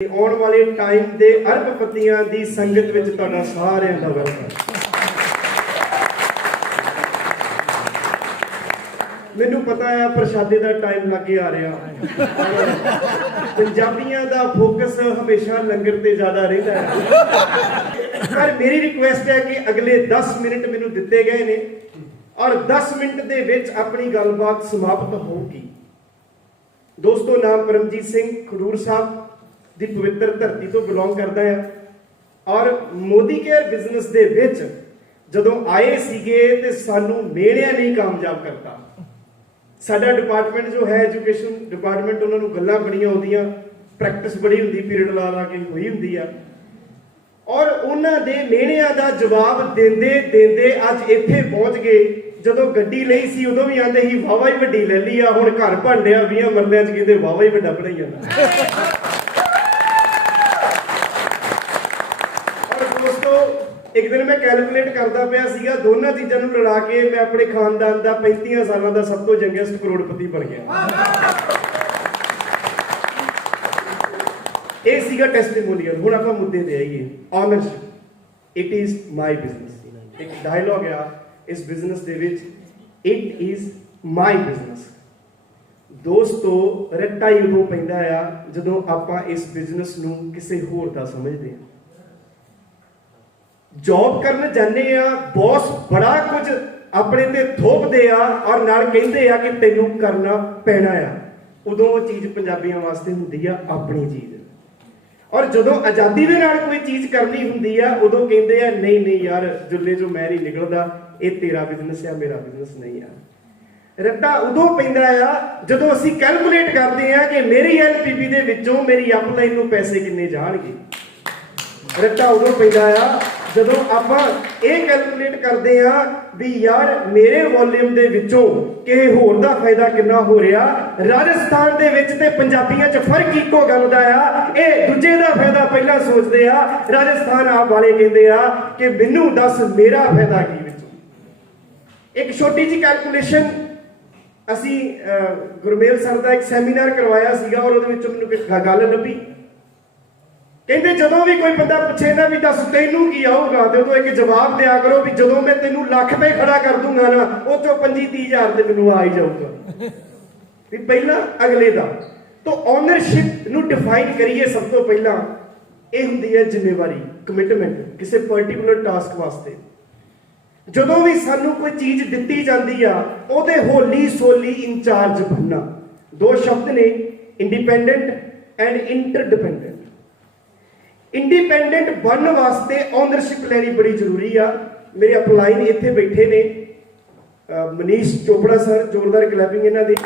आने वाले टाइम के अरबपतियों की संगत में तुहाडा सारिਆਂ ਦਾ वेलकम। मैनू पता है प्रशादे का टाइम लग आ रहा, पंजाबियों का फोकस हमेशा लंगर से ज्यादा रहता है। पर मेरी रिक्वेस्ट है कि अगले 10 मिनट मैनू दिते गए ने और 10 मिनट के विच अपनी गलबात समाप्त होगी। दोस्तों, नाम परमजीत सिंह खडूर साहब दी पवित्र धरती तो बिलोंग करता है और मोदी केयर बिजनेस दे विच जदों आए सीगे ते सानू मेड़िया नहीं कामयाब करता। साडा डिपार्टमेंट जो है एजुकेशन डिपार्टमेंट, उन्होंने गल्लां बड़ियां होंदियां, प्रैक्टिस बड़ी होंदी, पीरियड ला ला के हुई होंदी आ और उन्हां दे मेड़िया दा जवाब देंदे देंदे अज इत्थे पहुंच गए। जदों गड्डी लई सी उदों भी आंदे ही वावा ही वड्डी ले ली आ, हुण घर भांडिया 20 मरलियां च कहंदे वावा ही वड्डा बनाई जांदा। एक दिन मैं कैलकुलेट करता पाया सीगा, दोनों चीज़ों को लड़ा के मैं अपने खानदान का 35 सालों का सब तो यंगेस्ट करोड़पति बन गया। ये सीगा टेस्टिमोनियल। हुण आपां मुद्दे ते आईए। Ownership, it is my business. एक डायलॉग है इस business they which, it is my business. दोस्तों, रट्टा ही उदों पैंदा आ जदों आपां इस बिजनेस नूं किसी होर दा समझदे हां। जॉब करन जाने बॉस बड़ा कुछ अपने ते थोपदे और नाल कहंदे कि तैनूं करना पैना आ। उदों वो चीज़ पंजाबियों वास्ते हुंदी आ अपनी चीज़, और जदों आज़ादी दे नाल कोई चीज़ करनी हुंदी आ उदों कहंदे नहीं नहीं यार जुल्ले चों मैं नहीं निकलदा, ये तेरा बिजनेस है मेरा बिजनेस नहीं आ। रट्टा उदों पैंदा आ जदों असीं कैलकुलेट करदे आ कि मेरी एलपीबी दे विचों मेरी अपलाइन नूं पैसे किन्ने जाणगे। रट्टा उदों पैंदा आ जदों आपां ये कैलकुलेट करते हैं भी यार मेरे वॉल्यूम दे विचों किसी होर दा फायदा कितना हो रहा। राजस्थान दे विच ते पंजाबियां च फर्क इक्को गल दा आ, ये दूजे दा फायदा पहला सोचते आ। राजस्थान आप वाले कहते आ कि मैनू दस मेरा फायदा की विचों। एक छोटी जी कैलकुलेशन असी गुरमेल सर का एक सैमीनार करवाया सीगा और उहदे विचों मैनूं एक गल लभी। कहते जदों भी कोई बंदा पूछे ना भी दस तैनूं की आऊगा तो उदों एक जवाब दिया करो भी जदों मैं तैनूं लाख रुपए खड़ा कर दूंगा ना उस चों 25-30 हज़ार ते मैनूं आ ही जाऊगा भी पहला अगले दा। तो ऑनरशिप नूं डिफाइन करिए। सब तो पहला ये हुंदी है जिम्मेवारी, कमिटमेंट किसी पर्टिकुलर टास्क वास्ते। जदों भी सानूं कोई चीज़ दित्ती जाती आ उहदे होली सोली इंचार्ज बनना। दो शब्द ने, इंडिपेंडेंट एंड इंटरडिपेंडेंट। इंडिपेंडेंट बनने वास्ते ऑनरशिप लेनी बड़ी जरूरी आ। मेरे अपलाइन इत्थे बैठे ने मनीष चोपड़ा सर, जोरदार क्लैपिंग इन्हां दी।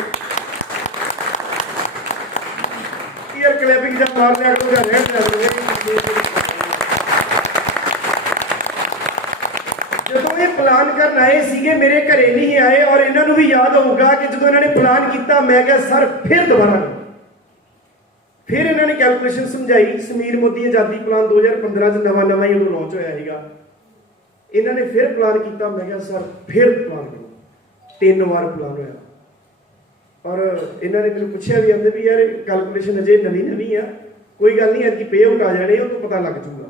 ईयर क्लैपिंग जब मार लिया करो या रहन दिया। जदों ये प्लान करन आए सीगे मेरे घरे नहीं आए और इन्हां नूं भी याद होगा कि जदों इन्हां ने प्लान किया मैं कहा सर फिर दोबारा करो। फिर इन्होंने कैलकुलेशन समझाई। समीर मोदी आज़ादी प्लान 2015 च नवा ही उदों लॉन्च होया सीगा। इन्होंने फिर प्लान किया, मैं कहा सर फिर प्लान करो। 3 बार प्लान होया और इन्होंने मैंने पूछा भी आते भी यार कैलकुलेशन अजे नवी आ, कोई गल नहीं है पे आउट आ जाने तो पता लग जूगा।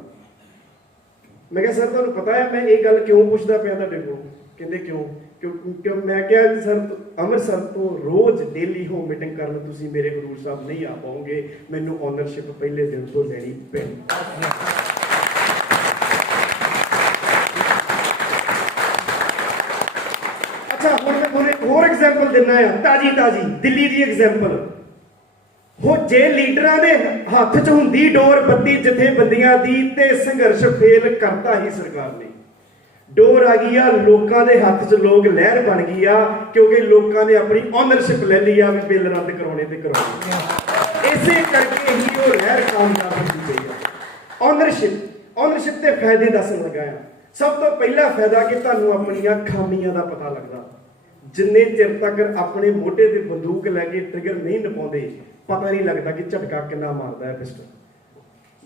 मैं कहा सर तुहानूं पता है मैं ये गल क्यों पूछदा पिया तुहाडे कोल? कहंदे क्यों? क्यों मैं क्या सर अमृतसर तो रोज डेली हो मीटिंग कर लो, तुसी मेरे गुरु साहब नहीं आ पाओगे, मैनू ऑनरशिप पहले दिन तो लेनी पैनी। अच्छा हुण मैं तुहानूं एक होर एग्जाम्पल देना है, ताजी दिल्ली की एग्जाम्पल। हो जे लीडरां दे हत्थ च हुंदी डोर बत्ती जथेबंदियां दी ते संघर्ष फेल करता ही सरकार ने। डोर आ गई आ लोगों के हाथ च, लोग लहर बन गई आ क्योंकि लोगों ने अपनी ऑनरशिप ले ली आ भी बिल रद्द करवाने ते करवाने। इसे करके ही वो लहर कामयाब होनी चाहिए। ऑनरशिप के फायदे दसन लगा। सब तो पहला फायदा कि तुहानूं अपनियां खामियां का पता लगता। जिन्ने चिर तक अपने मोढे ते बंदूक लैके ट्रिगर नहीं नपाउंदे पता नहीं लगता कि झटका कितना मारता है पिस्टल।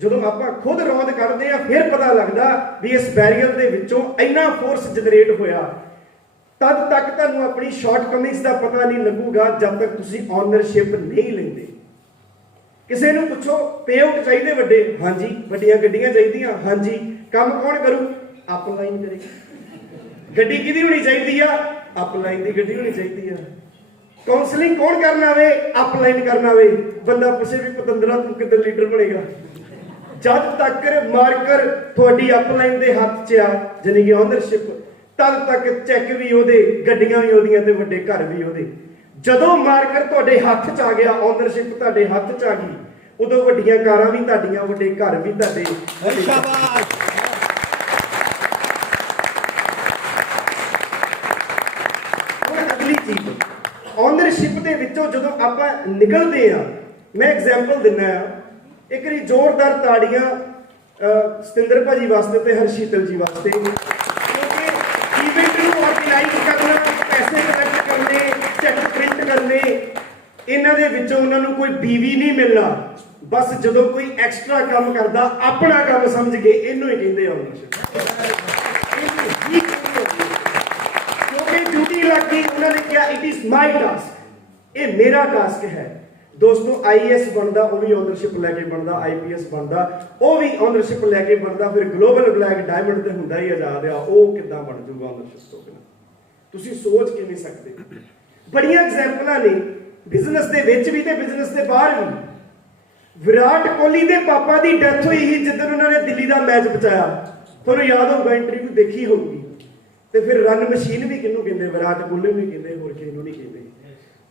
जदों आपां खुद रौंद करते हैं फिर पता लगता भी इस बैरीयर दे विचों इन्ना फोर्स जनरेट होया। तद तक तुहानूं अपनी शॉर्टकमिंग्स का पता नहीं लगूगा जब तक तुसीं ऑनरशिप नहीं लेंदे। ਕਿਸੇ ਨੂੰ ਪੁੱਛੋ ਪੇ ਆਊਟ ਚਾਹੀਦੇ ਵੱਡੇ, ਹਾਂਜੀ। ਵੱਡੀਆਂ ਗੱਡੀਆਂ ਚਾਹੀਦੀਆਂ, ਹਾਂਜੀ। ਕੰਮ ਕੌਣ ਕਰੂ? ਅਪਲਾਈਨ ਕਰੇ। ਗੱਡੀ ਕਿਹਦੀ ਹੋਣੀ ਚਾਹੀਦੀ ਆ? ਅਪਲਾਈਨ ਦੀ ਗੱਡੀ ਹੋਣੀ ਚਾਹੀਦੀ ਆ। ਕਾਉਂਸਲਿੰਗ ਕੌਣ ਕਰਨ ਆਵੇ? ਅਪਲਾਈਨ ਕਰਨ ਆਵੇ। ਬੰਦਾ ਪੁੱਛੇ ਵੀ ਪਤੰਦਰਾ ਤੂੰ ਕਿੱਦਾਂ ਲੀਡਰ ਬਣੇਗਾ? ਜਦ ਤੱਕ ਮਾਰਕਰ ਤੁਹਾਡੀ ਅਪਲਾਈਨ ਦੇ ਹੱਥ 'ਚ ਆ, ਜਾਨੀ ਕਿ ਓਨਰਸ਼ਿਪ, ਤਦ ਤੱਕ ਚੈੱਕ ਵੀ ਉਹਦੇ, ਗੱਡੀਆਂ ਵੀ ਉਹਦੀਆਂ ਤੇ ਵੱਡੇ ਘਰ ਵੀ ਉਹਦੇ। ਜਦੋਂ ਮਾਰਕਰ ਤੁਹਾਡੇ ਹੱਥ 'ਚ ਆ ਗਿਆ, ਓਨਰਸ਼ਿਪ ਤੁਹਾਡੇ ਹੱਥ 'ਚ ਆ ਗਈ, ਉਦੋਂ ਵੱਡੀਆਂ ਕਾਰਾਂ ਵੀ ਤੁਹਾਡੀਆਂ, ਵੱਡੇ ਘਰ ਵੀ ਤੁਹਾਡੇ। ਸ਼ਾਬਾਸ਼। ਅਗਲੀ ਚੀਜ਼, ਓਨਰਸ਼ਿਪ ਦੇ ਵਿੱਚੋਂ ਜਦੋਂ ਆਪਾਂ ਨਿਕਲਦੇ ਆ, ਮੈਂ ਐਗਜ਼ਾਮਪਲ ਦਿੰਦਾ ਆ, ਇੱਕ ਵਾਰੀ ਜ਼ੋਰਦਾਰ ਤਾੜੀਆਂ ਸਤਿੰਦਰ ਭਾਜੀ ਵਾਸਤੇ ਤੇ ਹਰਸ਼ੀਤਲ ਜੀ ਵਾਸਤੇ, ਕਿਉਂਕਿ ਈਵੈਂਟ ਨੂੰ ਆਰਗੇਨਾਈਜ਼ ਕਰਨਾ, ਪੈਸੇ ਕਲੈਕਟ ਕਰਨੇ, ਚੈੱਕ ਪ੍ਰਿੰਟ ਕਰਨੇ, ਇਹਨਾਂ ਦੇ ਵਿੱਚੋਂ ਉਹਨਾਂ ਨੂੰ ਕੋਈ ਬੀਵੀ ਨਹੀਂ ਮਿਲਣਾ। ਬਸ ਜਦੋਂ ਕੋਈ ਐਕਸਟਰਾ ਕੰਮ ਕਰਦਾ, ਆਪਣਾ ਕੰਮ ਸਮਝ ਕੇ, ਇਹਨੂੰ ਹੀ ਕਹਿੰਦੇ ਓਨਰਸ਼ਿਪ। ਕਿਉਂਕਿ ਡਿਊਟੀ ਲੱਗ ਗਈ, ਉਹਨਾਂ ਨੇ ਕਿਹਾ ਇਟ ਇਜ਼ ਮਾਈ ਟਾਸਕ, ਇਹ ਮੇਰਾ ਟਾਸਕ ਹੈ। ਦੋਸਤੋ, IAS ਬਣਦਾ ਉਹ ਵੀ ਓਨਰਸ਼ਿਪ ਲੈ ਕੇ ਬਣਦਾ, IPS ਬਣਦਾ ਉਹ ਵੀ ਓਨਰਸ਼ਿਪ ਲੈ ਕੇ ਬਣਦਾ। ਫਿਰ ਗਲੋਬਲ ਬਲੈਕ ਡਾਇਮੰਡ ਤੇ ਹੁੰਦਾ ਹੀ ਆਜ਼ਾਦ ਆ, ਉਹ ਕਿੱਦਾਂ ਬਣ ਜਾਊਗਾ ਓਨਰਸ਼ਿਪ ਤੋਂ ਬਿਨਾਂ? ਤੁਸੀਂ ਸੋਚ ਕੇ ਨਹੀਂ ਸਕਦੇ। ਬੜੀਆਂ ਐਗਜ਼ਾਮਪਲਾਂ ਨੇ ਬਿਜ਼ਨਸ ਦੇ ਵਿੱਚ ਵੀ ਤੇ ਬਿਜ਼ਨਸ ਦੇ ਬਾਹਰ ਵੀ। ਵਿਰਾਟ ਕੋਹਲੀ ਦੇ ਪਾਪਾ ਦੀ ਡੈਥ ਹੋਈ ਸੀ ਜਿੱਦਣ ਉਹਨਾਂ ਨੇ ਦਿੱਲੀ ਦਾ ਮੈਚ ਬਚਾਇਆ, ਤੁਹਾਨੂੰ ਯਾਦ ਹੋਊਗਾ, ਇੰਟਰਵਿਊ ਦੇਖੀ ਹੋਊਗੀ। ਤੇ ਫਿਰ ਰਨ ਮਸ਼ੀਨ ਵੀ ਕਿਹਨੂੰ ਕਹਿੰਦੇ? ਵਿਰਾਟ ਕੋਹਲੀ ਨੂੰ ਕਹਿੰਦੇ, ਹੋਰ ਕਿਸੇ ਨੂੰ ਨਹੀਂ ਕਹਿੰਦੇ।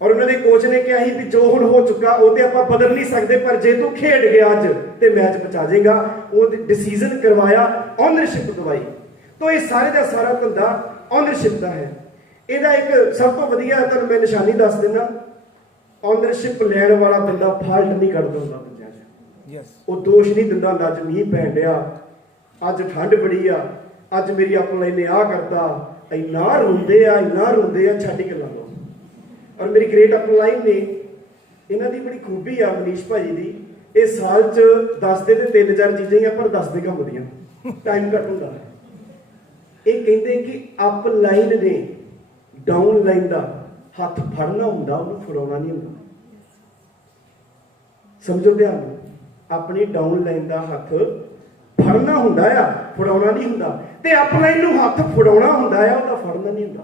ਔਰ ਉਹਨਾਂ ਦੇ ਕੋਚ ਨੇ ਕਿਹਾ ਸੀ ਵੀ ਜੋ ਹੁਣ ਹੋ ਚੁੱਕਾ ਉਹ ਤੇ ਆਪਾਂ ਬਦਲ ਨਹੀਂ ਸਕਦੇ, ਪਰ ਜੇ ਤੂੰ ਖੇਡ ਗਿਆ ਅੱਜ ਤੇ ਮੈਚ ਬਚਾ ਜਾਏਗਾ। ਉਹ ਡਿਸੀਜਨ ਕਰਵਾਇਆ, ਓਨਰਸ਼ਿਪ ਦਵਾਈ। ਤਾਂ ਇਹ ਸਾਰੇ ਦਾ ਸਾਰਾ ਧੰਦਾ ਓਨਰਸ਼ਿਪ ਦਾ ਹੈ। ਇਹਦਾ ਇੱਕ ਸਭ ਤੋਂ ਵਧੀਆ ਤੁਹਾਨੂੰ ਮੈਂ ਨਿਸ਼ਾਨੀ ਦੱਸ ਦਿੰਦਾ, ਓਨਰਸ਼ਿਪ ਲੈਣ ਵਾਲਾ ਬੰਦਾ ਫਾਲਟ ਨਹੀਂ ਕੱਢਦਾ ਹੁੰਦਾ ਬੰਦਿਆਂ 'ਚ। ਉਹ ਦੋਸ਼ ਨਹੀਂ ਦਿੰਦਾ, ਅੱਜ ਮੀਂਹ ਪੈਣ ਡਿਆ, ਅੱਜ ਠੰਡ ਬੜੀ ਆ, ਅੱਜ ਮੇਰੀ ਅਪਲਾਈਨ ਨੇ ਆਹ ਕਰਤਾ, ਇੰਨਾ ਰੋਂਦੇ ਆ, ਇੰਨਾ ਰੋਂਦੇ ਆ, ਛੱਡ ਕੇ ਲਾ ਲਓ। ਔਰ ਮੇਰੀ ਗ੍ਰੇਟ ਅਪਲਾਈਨ ਨੇ, ਇਹਨਾਂ ਦੀ ਬੜੀ ਖੂਬੀ ਆ ਮਨੀਸ਼ ਭਾਜੀ ਦੀ, ਇਹ ਸਾਲ 'ਚ ਦੱਸਦੇ ਤੇ 3000 ਚੀਜ਼ਾਂ ਹੀ ਆ, ਪਰ ਦੱਸਦੇ ਕੰਮ ਵਧੀਆ, ਟਾਈਮ ਘੱਟ ਹੁੰਦਾ। ਇਹ ਕਹਿੰਦੇ ਕਿ ਅਪਲਾਈਨ ਨੇ ਡਾਊਨ ਲਾਈਨ ਦਾ ਹੱਥ ਫੜਨਾ ਹੁੰਦਾ, ਉਹਨੂੰ ਫੜਾਉਣਾ ਨਹੀਂ ਹੁੰਦਾ। ਸਮਝੋ ਧਿਆਨ ਨਾਲ, ਆਪਣੀ ਡਾਊਨ ਲਾਈਨ ਦਾ ਹੱਥ ਫੜਨਾ ਹੁੰਦਾ ਆ, ਫੜਾਉਣਾ ਨਹੀਂ ਹੁੰਦਾ। ਤੇ ਅਪਲਾਈਨ ਨੂੰ ਹੱਥ ਫੜਾਉਣਾ ਹੁੰਦਾ ਆ, ਉਹਦਾ ਫੜਨਾ ਨਹੀਂ ਹੁੰਦਾ।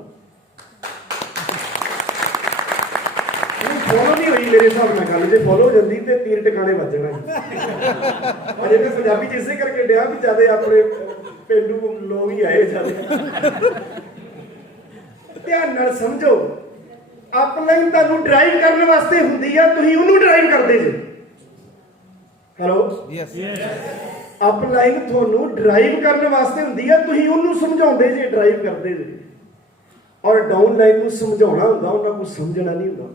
ਫੋਲੋ ਨਹੀਂ ਹੋਈ ਮੇਰੇ ਹਿਸਾਬ ਨਾਲ ਗੱਲ, ਜੇ ਫੋਲੋ ਹੋ ਜਾਂਦੀ ਤੇ ਤੀਰ ਟਿਕਾਣੇ ਵੱਜ ਜਾਣਾ। ਅਜੇ ਮੈਂ ਪੰਜਾਬੀ ਚ ਇਸੇ ਕਰਕੇ ਡਿਆ ਵੀ ਜਿਆਦਾ ਆਪਣੇ ਪਿੰਡੂ ਲੋਕ ਹੀ ਆਏ ਜਿਆਦਾ। ਧਿਆਨ ਨਾਲ ਸਮਝੋ, ਅਪਲਾਈਨ ਤੁਹਾਨੂੰ ਡਰਾਈਵ ਕਰਨ ਵਾਸਤੇ ਹੁੰਦੀ ਆ, ਤੁਸੀਂ ਉਹਨੂੰ ਡਰਾਈਵ ਕਰਦੇ ਜੇ। Hello, yes. ਅਪਲਾਈਨ ਤੁਹਾਨੂੰ ਡਰਾਈਵ ਕਰਨ ਵਾਸਤੇ ਹੁੰਦੀ ਆ, ਤੁਸੀਂ ਉਹਨੂੰ ਸਮਝਾਉਂਦੇ ਜੇ, ਡਰਾਈਵ ਕਰਦੇ ਜੇ। ਔਰ ਡਾਊਨ ਲਾਈਨ ਨੂੰ ਸਮਝਾਉਣਾ ਹੁੰਦਾ, ਉਹਨਾਂ ਨੂੰ ਸਮਝਣਾ ਨਹੀਂ ਹੁੰਦਾ।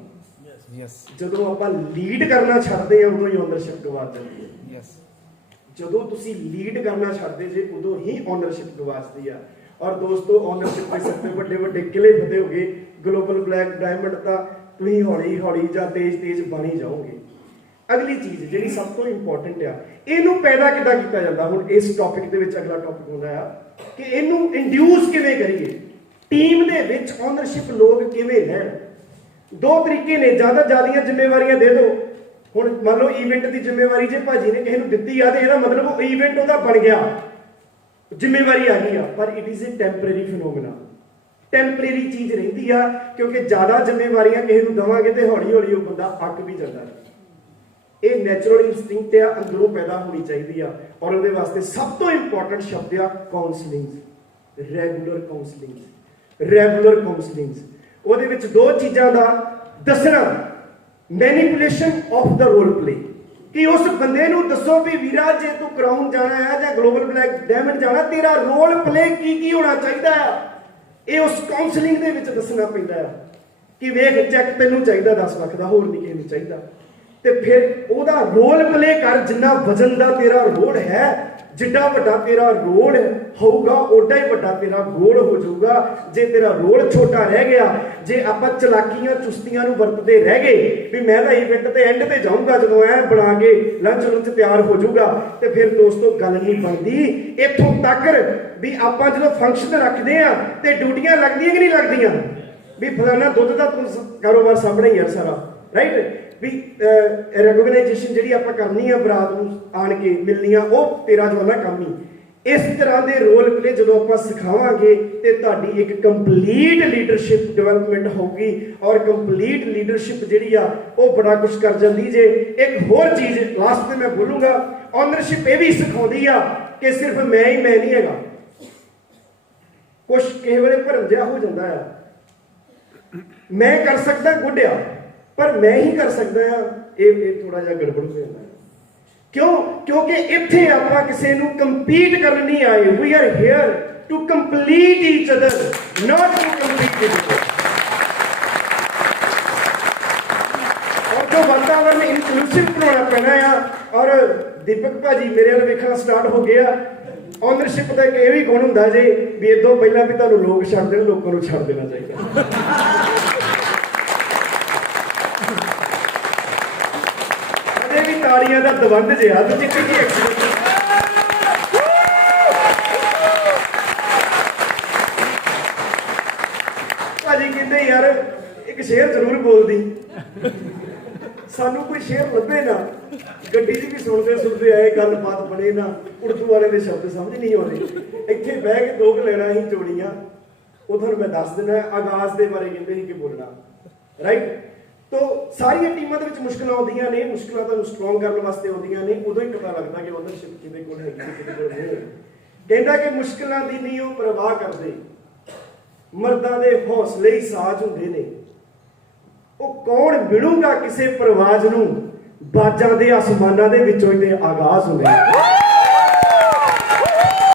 ਜਦੋਂ ਆਪਾਂ ਲੀਡ ਕਰਨਾ ਛੱਡਦੇ ਆ, ਉਦੋਂ ਹੀ ਓਨਰਸ਼ਿਪ ਗਵਾ ਜਾਂਦੀ ਹੈ। ਜਦੋਂ ਤੁਸੀਂ ਲੀਡ ਕਰਨਾ ਛੱਡਦੇ ਜੇ, ਉਦੋਂ ਹੀ ਓਨਰਸ਼ਿਪ ਗਵਾਚਦੀ ਆ। ਔਰ ਦੋਸਤੋ, ਓਨਰਸ਼ਿਪ ਦੇ ਸਭ ਤੋਂ ਵੱਡੇ ਵੱਡੇ ਕਿਲੇ ਫਤਿਹ ਹੋ ਗਏ। ਗਲੋਬਲ ਬਲੈਕ ਡਾਇਮੰਡ ਤਾਂ ਤੁਸੀਂ ਹੌਲੀ ਹੌਲੀ ਜਾਂ ਤੇਜ਼ ਤੇਜ਼ ਬਣੀ ਜਾਓਗੇ। ਅਗਲੀ ਚੀਜ਼ ਜਿਹੜੀ ਸਭ ਤੋਂ ਇੰਪੋਰਟੈਂਟ ਆ, ਇਹਨੂੰ ਪੈਦਾ ਕਿੱਦਾਂ ਕੀਤਾ ਜਾਂਦਾ? ਹੁਣ ਇਸ ਟੌਪਿਕ ਦੇ ਵਿੱਚ ਅਗਲਾ ਟੌਪਿਕ ਹੁੰਦਾ ਆ ਕਿ ਇਹਨੂੰ ਇੰਡਿਊਸ ਕਿਵੇਂ ਕਰੀਏ, ਟੀਮ ਦੇ ਵਿੱਚ ਓਨਰਸ਼ਿਪ ਲੋਕ ਕਿਵੇਂ ਲੈਣ। ਦੋ ਤਰੀਕੇ ਨੇ, ਜਾਂ ਤਾਂ ਜ਼ਿਆਦੀਆਂ ਜ਼ਿੰਮੇਵਾਰੀਆਂ ਦੇ ਦਿਓ। ਹੁਣ ਮੰਨ ਲਓ ਈਵੈਂਟ ਦੀ ਜ਼ਿੰਮੇਵਾਰੀ ਜੇ ਭਾਜੀ ਨੇ ਕਿਸੇ ਨੂੰ ਦਿੱਤੀ ਆ, ਤੇ ਇਹਦਾ ਮਤਲਬ ਉਹ ਈਵੈਂਟ ਉਹਦਾ ਬਣ ਗਿਆ, ਜ਼ਿੰਮੇਵਾਰੀ ਆ ਗਈ ਆ। ਪਰ it is a temporary phenomena, temporary ਚੀਜ਼ ਰਹਿੰਦੀ ਆ, ਕਿਉਂਕਿ ਜ਼ਿਆਦਾ ਜ਼ਿੰਮੇਵਾਰੀਆਂ ਕਿਸੇ ਨੂੰ ਦੇਵਾਂਗੇ ਤੇ ਹੌਲੀ ਹੌਲੀ ਉਹ ਬੰਦਾ ਅੱਕ ਵੀ ਜਾਂਦਾ। ਇਹ ਨੈਚੁਰਲ ਇਨਸਟਿੰਕਟ ਆ, ਅੰਦਰੋਂ ਪੈਦਾ ਹੋਣੀ ਚਾਹੀਦੀ ਆ। ਔਰ ਉਹਦੇ ਵਾਸਤੇ ਸਭ ਤੋਂ ਇੰਪੋਰਟੈਂਟ ਸ਼ਬਦ ਆ counselling, regular counselling. Regular counselling ਉਹਦੇ ਵਿੱਚ ਦੋ ਚੀਜ਼ਾਂ ਦਾ ਦੱਸਣਾ, ਮੈਨੀਪੂਲੇਸ਼ਨ ਆਫ ਦਾ ਰੋਲ ਪਲੇ, ਕਿ ਉਸ ਬੰਦੇ ਨੂੰ ਦੱਸੋ ਵੀ ਵੀਰਾ, ਜੇ ਤੂੰ ਕਰਾਊਨ ਜਾਣਾ ਹੈ ਜਾਂ ਗਲੋਬਲ ਬਲੈਕ ਡਾਇਮੰਡ ਜਾਣਾ, ਤੇਰਾ ਰੋਲ ਪਲੇ ਕੀ ਹੋਣਾ ਚਾਹੀਦਾ ਆ। ਇਹ ਉਸ ਕਾਉਂਸਲਿੰਗ ਦੇ ਵਿੱਚ ਦੱਸਣਾ ਪੈਂਦਾ ਆ ਕਿ ਵੇਖ, ਚੈੱਕ ਤੈਨੂੰ ਚਾਹੀਦਾ 10 ਲੱਖ ਦਾ, ਹੋਰ ਨਹੀਂ ਕਿਸੇ ਨੂੰ ਚਾਹੀਦਾ। ਤੇ ਫਿਰ ਉਹਦਾ ਰੋਲ ਪਲੇ ਕਰ, ਜਿੰਨਾ ਵਜ਼ਨ ਦਾ ਤੇਰਾ ਰੋਲ ਹੈ, ਜਿੱਡਾ ਵੱਡਾ ਤੇਰਾ ਰੋਲ ਹੋਊਗਾ, ਓਡਾ ਹੀ ਵੱਡਾ ਤੇਰਾ ਗੋਲ ਹੋ ਜਾਊਗਾ। ਜੇ ਤੇਰਾ ਰੋਲ ਛੋਟਾ ਰਹਿ ਗਿਆ, ਜੇ ਆਪਾਂ ਚਲਾਕੀਆਂ ਚੁਸਤੀਆਂ ਨੂੰ ਵਰਤਦੇ ਰਹਿ ਗਏ ਵੀ ਮੈਂ ਤਾਂ ਇਵੈਂਟ ਤੇ ਐਂਡ ਤੇ ਜਾਊਂਗਾ ਜਦੋਂ ਐ ਬਣਾ ਕੇ ਲੰਚ ਤਿਆਰ ਹੋ ਜਾਊਗਾ, ਤੇ ਫਿਰ ਦੋਸਤੋ ਗੱਲ ਨਹੀਂ ਬਣਦੀ। ਇੱਥੋਂ ਤੱਕ ਵੀ ਆਪਾਂ ਜਦੋਂ ਫੰਕਸ਼ਨ ਰੱਖਦੇ ਆ ਤੇ ਡਿਊਟੀਆਂ ਲੱਗਦੀਆਂ ਕਿ ਨਹੀਂ ਲੱਗਦੀਆਂ, ਵੀ ਫਲਾਣਾ ਦੁੱਧ ਦਾ ਕਾਰੋਬਾਰ ਸਾਹਮਣੇ ਯਾਰ ਸਾਰਾ, ਰਾਈਟ। ਵੀ ਰੈਕਗਨਾਈਜੇਸ਼ਨ ਜਿਹੜੀ ਆਪਾਂ ਕਰਨੀ ਆ ਬਰਾਤ ਨੂੰ ਆਣ ਕੇ ਮਿਲਣੀਆਂ, ਉਹ ਤੇਰਾ ਜਵਾਨਾ ਕੰਮ ਹੀ। ਇਸ ਤਰ੍ਹਾਂ ਦੇ ਰੋਲ ਪਲੇ ਜਦੋਂ ਆਪਾਂ ਸਿਖਾਵਾਂਗੇ ਤੇ ਤੁਹਾਡੀ ਇੱਕ ਕੰਪਲੀਟ ਲੀਡਰਸ਼ਿਪ ਡਿਵੈਲਪਮੈਂਟ ਹੋਊਗੀ, ਔਰ ਕੰਪਲੀਟ ਲੀਡਰਸ਼ਿਪ ਜਿਹੜੀ ਆ ਉਹ ਬੜਾ ਕੁਝ ਕਰ ਜਾਂਦੀ ਜੇ। ਇੱਕ ਹੋਰ ਚੀਜ਼ ਲਾਸਟ ਤੇ ਮੈਂ ਬੋਲੂੰਗਾ, ਓਨਰਸ਼ਿਪ ਇਹ ਵੀ ਸਿਖਾਉਂਦੀ ਆ ਕਿ ਸਿਰਫ ਮੈਂ ਨਹੀਂ ਹੈਗਾ। ਕੁਛ ਕਿਸੇ ਵੇਲੇ ਭਰਮ ਜਿਹਾ ਹੋ ਜਾਂਦਾ ਆ, ਮੈਂ ਕਰ ਸਕਦਾ ਗੁੱਡ ਆ, ਪਰ ਮੈਂ ਹੀ ਕਰ ਸਕਦਾ ਆ, ਇਹ ਥੋੜਾ ਜਿਹਾ ਗੜਬੜ ਹੋ ਜਾਂਦਾ। ਕਿਉਂ? ਕਿਉਂਕਿ ਇੱਥੇ ਆਪਾਂ ਕਿਸੇ ਨੂੰ ਕੰਪੀਟ ਕਰਨ ਨਹੀਂ ਆਏ। We are here to complete each other, not to compete with other. ਔਰ ਜੋ ਵਾਤਾਵਰਨ ਇਨਕਲੂਸਿਵ ਬਣਾਉਣਾ ਪੈਣਾ ਆ। ਔਰ ਦੀਪਕ ਭਾਜੀ ਮੇਰੇ ਵੱਲ ਵੇਖਣਾ ਸਟਾਰਟ ਹੋ ਗਿਆ। ਓਨਰਸ਼ਿਪ ਦਾ ਇੱਕ ਇਹ ਵੀ ਗੁਣ ਹੁੰਦਾ ਜੇ ਵੀ ਇਦੋਂ ਪਹਿਲਾਂ ਵੀ ਤੁਹਾਨੂੰ ਲੋਕ ਛੱਡ ਦੇਣ, ਲੋਕਾਂ ਨੂੰ ਛੱਡ ਦੇਣਾ ਚਾਹੀਦਾ। ਵੀ ਤਾੜੀਆਂ ਦਾ ਦਵੰਦ ਜਿਹਾ ਤੇ ਜਿੱਥੇ ਕੀ ਭਾਜੀ ਕਹਿੰਦੇ ਯਾਰ ਇੱਕ ਸ਼ੇਰ ਜ਼ਰੂਰ ਬੋਲਦੀ, ਸਾਨੂੰ ਕੋਈ ਸ਼ੇਰ ਲੱਭੇ ਨਾ, ਗੱਡੀ 'ਚ ਵੀ ਸੁਣਦੇ ਆਏ, ਗੱਲਬਾਤ ਬਣੇ ਨਾ, ਉਰਦੂ ਵਾਲੇ ਦੇ ਸ਼ਬਦ ਸਮਝ ਨਹੀਂ ਆਉਂਦੇ, ਇੱਥੇ ਬਹਿ ਕੇ ਦੋ ਕੁ ਲੈਣਾ ਹੀ ਜੋੜੀਆਂ, ਉਹ ਤੁਹਾਨੂੰ ਮੈਂ ਦੱਸ ਦਿੰਦਾ। ਆਗਾਜ਼ ਦੇ ਬਾਰੇ ਕਹਿੰਦੇ ਸੀ ਕਿ ਬੋਲਣਾ, ਰਾਈਟ। ਤੋ ਸਾਰੀਆਂ ਟੀਮਾਂ ਦੇ ਵਿੱਚ ਮੁਸ਼ਕਲਾਂ ਆਉਂਦੀਆਂ ਨੇ, ਮੁਸ਼ਕਲਾਂ ਤੁਹਾਨੂੰ ਸਟਰੋਂਗ ਕਰਨ ਵਾਸਤੇ ਆਉਂਦੀਆਂ ਨੇ, ਉਦੋਂ ਹੀ ਪਤਾ ਲੱਗਦਾ ਕਿ ਓਨਰਸ਼ਿਪ ਕਿਹਦੇ ਕੋਲ ਹੈਗੀ ਤੇ ਕਿਹਦੇ ਕੋਲ ਨਹੀਂ। ਕਹਿੰਦਾ ਕਿ ਮੁਸ਼ਕਲਾਂ ਦੀ ਨਹੀਂ ਉਹ ਪਰਵਾਹ ਕਰਦੇ, ਮਰਦਾਂ ਦੇ ਹੌਸਲੇ ਹੀ ਸਾਜ਼ ਹੁੰਦੇ ਨੇ। ਉਹ ਕੌਣ ਮਿਲੂਗਾ ਕਿਸੇ ਪਰਵਾਜ਼ ਨੂੰ, ਬਾਜਾਂ ਦੇ ਆਸਮਾਨਾਂ ਦੇ ਵਿੱਚੋਂ ਹੀ ਤੇ ਆਗਾਜ਼ ਹੁੰਦੇ।